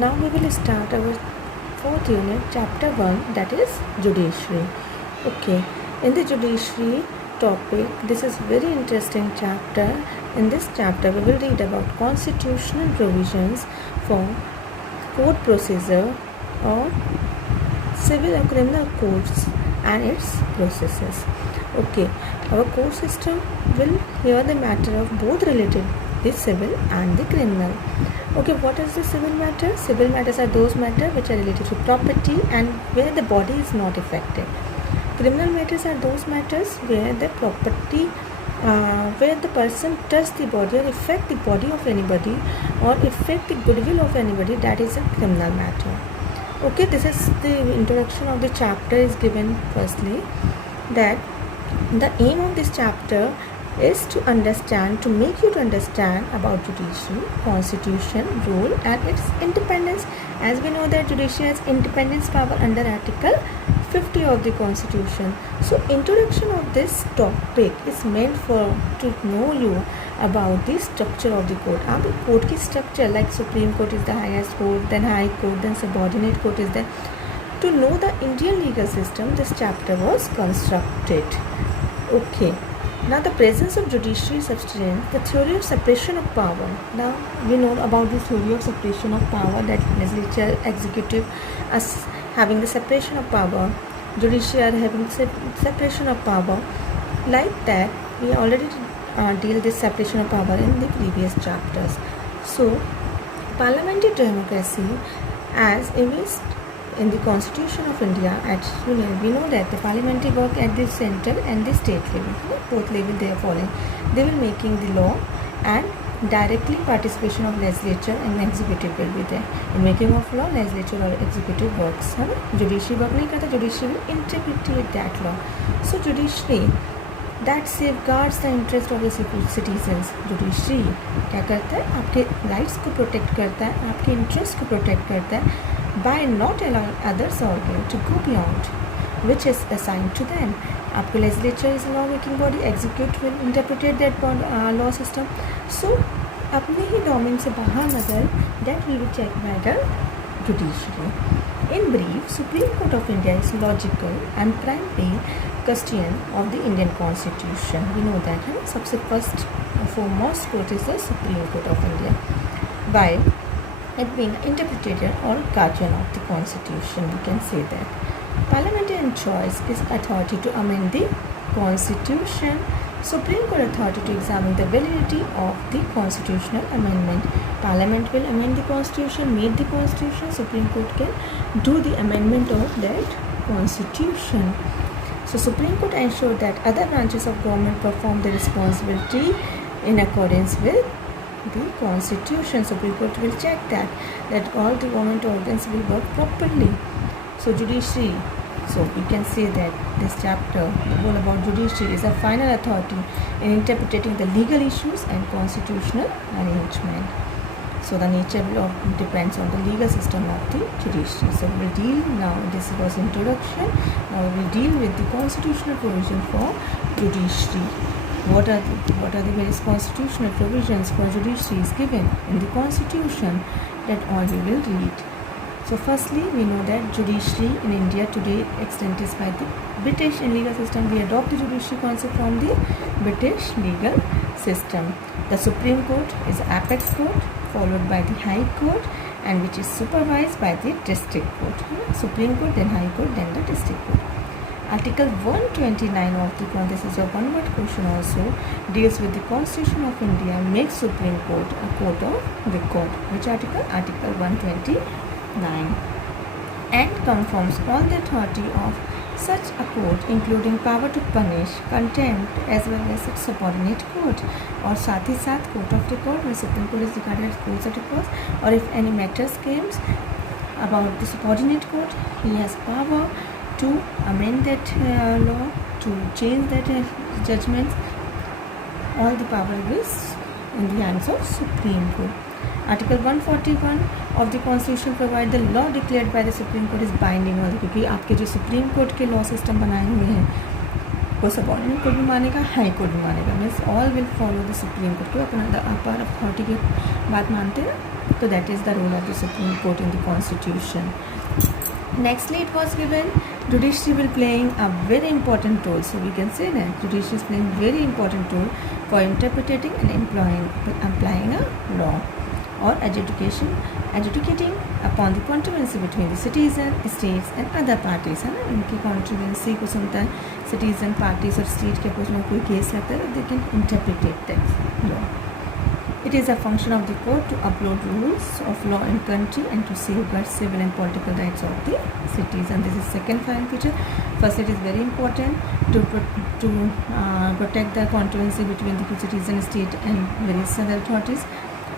Now we will start our fourth unit, chapter 1, that is Judiciary. Okay, in the Judiciary topic, this is very interesting chapter. In this chapter we will read about constitutional provisions for court procedure or civil or criminal courts and its processes. Okay, our court system will hear the matter of both related the civil and the criminal. Okay, what is the civil matter? Civil matters are those matters which are related to property and where the body is not affected. Criminal matters are those matters where the property, where the person touch the body or affect the body of anybody or affect the goodwill of anybody. That is a criminal matter. Okay, this is the introduction of the chapter is given firstly, that the aim of this chapter is to understand, to make you to understand about judiciary, constitution, role and its independence. As we know that judiciary has independence power under article 50 of the constitution. So introduction of this topic is meant for to know you about the structure of the court. Ab court ki structure, like Supreme Court is the highest court, then High Court, then subordinate court is there. To know the Indian legal system, this chapter was constructed. Okay. Now the presence of judiciary substance, the theory of separation of power. Now we know about the theory of separation of power, that legislature, executive as having the separation of power, judiciary having separation of power. Like that, we already deal this separation of power in the previous chapters. So parliamentary democracy as imaged in the Constitution of India, at Union, we know that the parliamentary work at the central and the state level, both level they are following. They will making the law and directly participation of legislature and executive will be there. In making of law, legislature or executive works. Judiciary work नहीं करता, judiciary will interpret that law. So judiciary that safeguards the interest of the citizens. Judiciary क्या करता है? आपके rights को protect करता है, आपके interest को protect करता है, by not allowing others organ to go beyond which is assigned to them. आपको legislature is law making body, execute will interpret that law system. So अपने ही domain से बाहर मगर that will be checked by the judiciary. In brief, Supreme Court of India is logical and primary custodian of the Indian Constitution. We know that. सबसे first foremost court is the Supreme Court of India. While it being interpreter or guardian of the constitution, we can say that. Parliamentary choice is authority to amend the constitution. Supreme Court authority to examine the validity of the constitutional amendment. Parliament will amend the constitution, make the constitution. Supreme Court can do the amendment of that constitution. So Supreme Court ensure that other branches of government perform the responsibility in accordance with the constitution. Supreme Court will check that all the government organs will work properly. So judiciary, so we can say that this chapter, the whole about judiciary, is a final authority in interpreting the legal issues and constitutional arrangement. So the nature of depends on the legal system of the judiciary. So we will deal now, this was introduction, now we will deal with the constitutional provision for judiciary. What are the various constitutional provisions for judiciary is given in the constitution, that all we will read. So firstly, we know that judiciary in India today extended by the British in legal system. We adopt the judiciary concept from the British legal system. The Supreme Court is the apex court, followed by the High Court, and which is supervised by the District Court. Supreme Court, then High Court, then the District Court. Article 129 of the Constitution, this is a one-word question also, deals with the Constitution of India, makes Supreme Court a court of record. Which article? Article 129. And confirms all the authority of such a court, including power to punish, contempt, as well as its subordinate court. और साथ ही साथ court of record, where Supreme Court is regarded as court of record, or if any matters comes about the subordinate court, he has power to amend that law, to change that judgments. All the power is in the hands of Supreme Court. Article 141 of the Constitution provide the law declared by the Supreme Court is binding on, क्योंकि आपके जो Supreme Court के law system बनाए हुए हैं वो subordinate court भी मानेगा, High Court भी मानेगा. Means all will follow the Supreme Court. क्यों? अपना अपर अथॉरिटी की बात मानते हैं. So that is the role of the Supreme Court in the Constitution. Nextly, it was given judiciary will playing a very important role. So we can say that judiciary is playing very important role for interpreting and applying a law or adjudicating upon the controversy between the citizen, states and other parties. है ना, इनकी controversy को सुनता है citizen, parties और state के oppose में कोई केस लगता है तो they can interpret that law. It is a function of the court to uphold rules of law in country and to safeguard civil and political rights of the citizen. This is second fine feature. First, it is very important to protect the controversy between the citizen, state and various other authorities.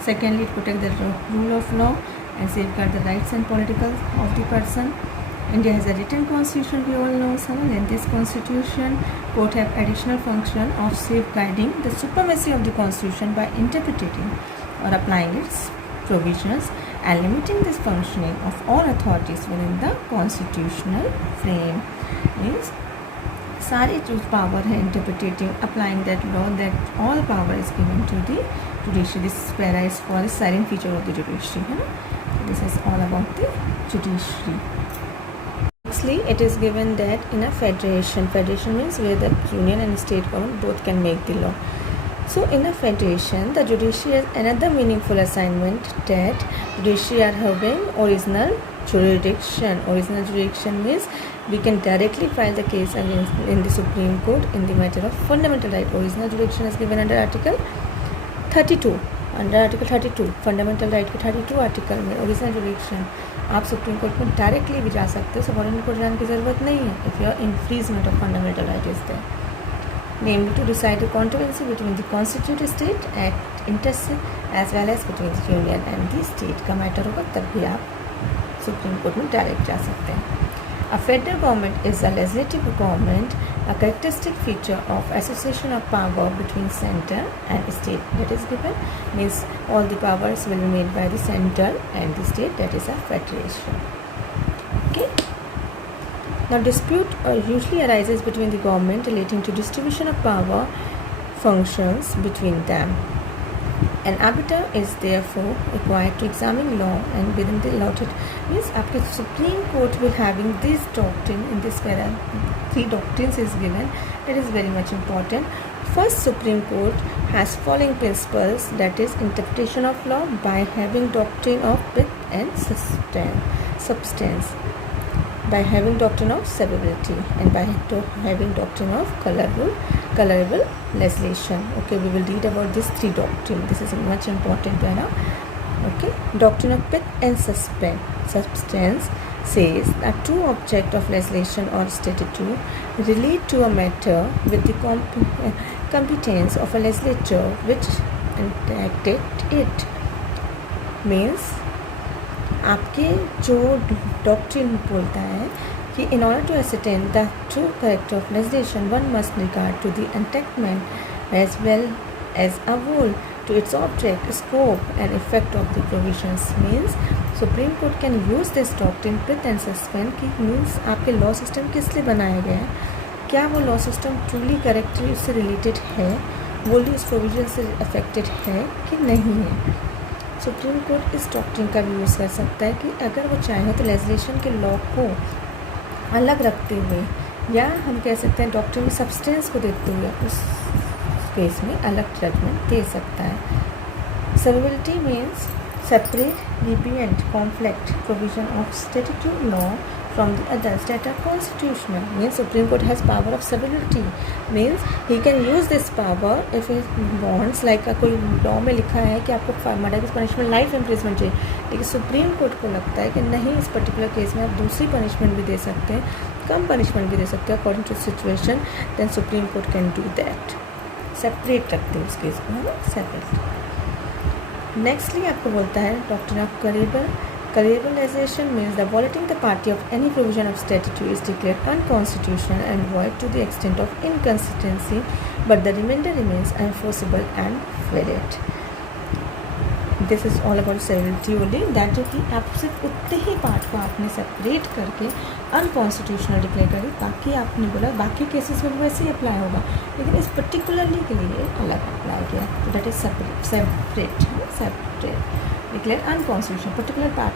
Secondly, it protects the rule of law and safeguard the rights and political of the person. India has a written constitution, we all know. In this constitution, court have additional function of safeguarding the supremacy of the constitution by interpreting or applying its provisions and limiting this functioning of all authorities within the constitutional frame. Means सारी जो power है interpreting, applying that law, that all power is given to the judiciary. This para is for the silent feature of the judiciary. है ना? This is all about the judiciary. Nextly, it is given that in a federation means where the union and state government both can make the law. So in a federation, the judiciary has another meaningful assignment that judiciary are having original jurisdiction. Original jurisdiction means we can directly file the case against in the Supreme Court in the matter of fundamental right. Original jurisdiction is given under Article 32. Under article 32 fundamental right के 32 article में original jurisdiction आप supreme court में directly भी जा सकते हो. Subordinate court जाने की ज़रूरत नहीं है if your infringement of fundamental right is there. Namely to decide the controversy between the constituted state act interest as well as between the union and the state का मैटर होगा तब भी आप सुप्रीम कोर्ट में direct जा सकते हैं. A federal government is a legislative government, a characteristic feature of association of power between center and state that is given. Means all the powers will be made by the center and the state, that is a federation. Okay. Now dispute usually arises between the government relating to distribution of power functions between them. An arbiter is therefore required to examine law and within the allotted means after Supreme Court will having this doctrine in this para 3 doctrines is given that is very much important. First, Supreme Court has following principles, that is interpretation of law by having doctrine of width and substance, by having doctrine of severability and by having doctrine of colorable legislation. Okay, we will read about these 3 doctrine. This is much important right now. Okay, doctrine of width and substance says that two object of legislation or statute relate to a matter with the competence of a legislature which enacted it. Means आपके जो doctrine बोलता है कि in order to ascertain the true character of legislation, one must regard to the enactment as well as a whole, to its object, scope and effect of the provisions. Means Supreme Court can use this doctrine with and suspend कि means आपके law system किस लिए बनाया गया है, क्या वो law system truly correctly उससे रिलेटेड है, वो उस प्रोविजन से अफेक्टेड है कि नहीं है. सुप्रीम कोर्ट इस डॉक्ट्रिन का भी यूज़ कर सकता है कि अगर वो चाहे तो लेजिस्लेशन के लॉ को अलग रखते हुए या हम कह सकते हैं डॉक्ट्रिन में सब्सटेंस को देखते हुए उस केस में अलग जजमेंट दे सकता है. Severability means separate, deviant, conflict provision of statutory law from the others that are constitutional. Means Supreme Court has power of severability. Means he can use this power if he wants. Like कोई law में लिखा है कि आपको murder की punishment life imprisonment चाहिए, लेकिन supreme court को लगता है कि नहीं इस पर्टिकुलर केस में आप दूसरी पनिशमेंट भी दे सकते हैं, कम पनिशमेंट भी दे सकते हैं according to situation. Then Supreme Court can do that. Separate रखते हैं उस केस को, है ना, सेपरेट. नेक्स्टली आपको बोलता है doctrine of separabilization means the violating the party of any provision of statute is declared unconstitutional and void to the extent of inconsistency but the remainder remains enforceable and valid. This is all about severity only, that जो कि आप सिर्फ उतने ही part को आपने separate करके unconstitutional declare करी, बाकी आपने बोला बाकी केसेस में वैसे ही अप्लाई होगा, लेकिन इस पर्टिकुलरली के लिए अलग अप्लाई किया. तो that is separate. Declare unconstitutional, particular part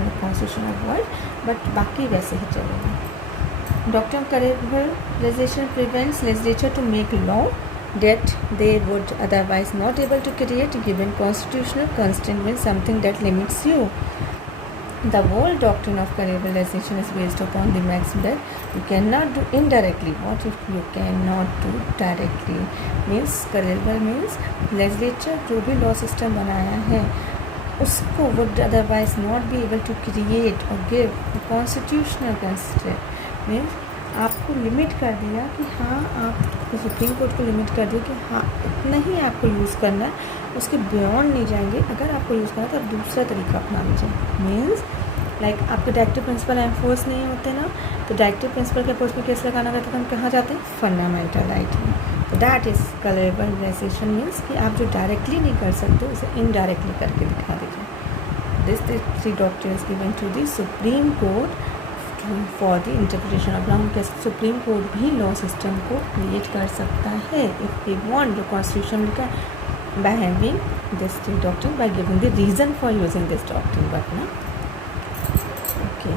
unconstitutional word, but बाकी वैसे ही चलेगा। Doctrine of separabilization prevents legislature to make law that they would otherwise not able to create, given constitutional constraint means something that limits you. The whole doctrine of cannibalization is based upon the maxim that you cannot do indirectly. What if you cannot do directly? Means cannibal means legislature जो भी law system बनाया है उसको would otherwise not be able to create or give the constitutional constraint means आपको limit कर दिया कि हाँ आप सुप्रीम कोर्ट को लिमिट कर दिया कि हाँ इतना ही आपको यूज़ करना है, उसके बियॉन्ड नहीं जाएंगे। अगर आपको यूज़ करना है तो आप दूसरा तरीका अपना लीजिए। मीन्स लाइक आपके डायरेक्टिव प्रिंसिपल एनफोर्स नहीं होते ना, तो डायरेक्टिव प्रिंसिपल के अपोज में केस लगाना रहता है तो हम कहाँ जाते हैं, फंडामेंटल राइट में। तो दैट इज़ कलेबलाइजेशन मीन्स कि आप जो डायरेक्टली नहीं कर सकते उसे इनडायरेक्टली करके दिखा दीजिए। This three doctrines given to the Supreme Court for the interpretation of law. कैसे सुप्रीम कोर्ट भी लॉ सिस्टम को क्रिएट कर सकता है इफ़ वी वांट, जो कॉन्स्टिट्यूशन लिखा है, by having this doctrine, by giving the reason for using this doctrine. But ना ओके